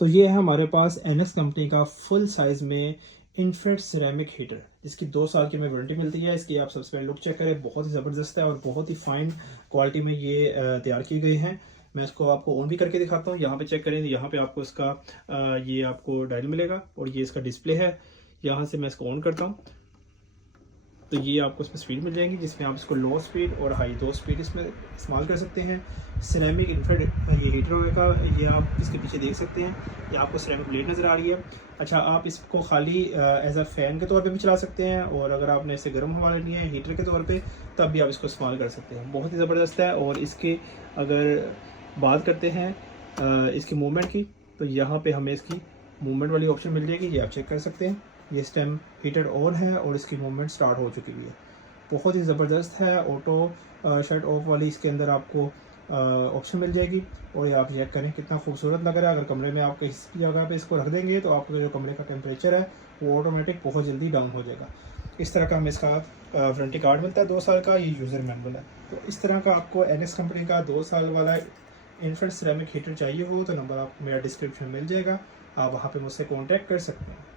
तो ये है हमारे पास एनएक्स कंपनी का फुल साइज़ में इन्फ्रारेड सिरेमिक हीटर, जिसकी 2 साल की हमें वारंटी मिलती है। इसकी आप सबसे पहले लुक चेक करें, बहुत ही ज़बरदस्त है और बहुत ही फाइन क्वालिटी में ये तैयार की गई हैं। मैं इसको आपको ऑन भी करके दिखाता हूँ। यहाँ पे चेक करें, यहाँ पे आपको इसका ये आपको डायल मिलेगा और ये इसका डिस्प्ले है। यहाँ से मैं इसको ऑन करता हूँ तो ये आपको इसमें स्पीड मिल जाएगी, जिसमें आप इसको लो स्पीड और हाई 2 स्पीड इसमें इस्तेमाल कर सकते हैं। सिरेमिक इन्फ्रारेड ये हीटर होगा, ये आप इसके पीछे देख सकते हैं। ये आपको सिरेमिक प्लेट नज़र आ रही है। अच्छा, आप इसको खाली एज अ फ़ैन के तौर पे भी चला सकते हैं, और अगर आपने इसे गर्म हवा लेनी है हीटर के तौर पे, तब भी आप इसको इस्तेमाल कर सकते हैं। बहुत ही ज़बरदस्त है। और इसके अगर बात करते हैं इसकी मूवमेंट की, तो यहाँ पे हमें इसकी मूवमेंट वाली ऑप्शन मिल जाएगी। ये आप चेक कर सकते हैं। ये स्टेम हीटर ऑन है और इसकी मूवमेंट स्टार्ट हो चुकी है। बहुत ही ज़बरदस्त है। ऑटो शट ऑफ वाली इसके अंदर आपको ऑप्शन मिल जाएगी। और ये आप चेक करें कितना खूबसूरत लग रहा है। अगर कमरे में आप किसी जगह पे इसको रख देंगे तो आपका जो कमरे का टेम्परेचर है वो ऑटोमेटिक बहुत जल्दी डाउन हो जाएगा। इस तरह का हमें इसका वारंटी कार्ड मिलता है 2 साल का। ये यूज़र मैनुअल है। तो इस तरह का आपको एनएक्स कंपनी का 2 साल वाला इन्फ्रारेड सिरेमिक हीटर चाहिए हो तो नंबर आपको मेरा डिस्क्रिप्शन में मिल जाएगा। आप वहाँ पे मुझसे कॉन्टैक्ट कर सकते हैं।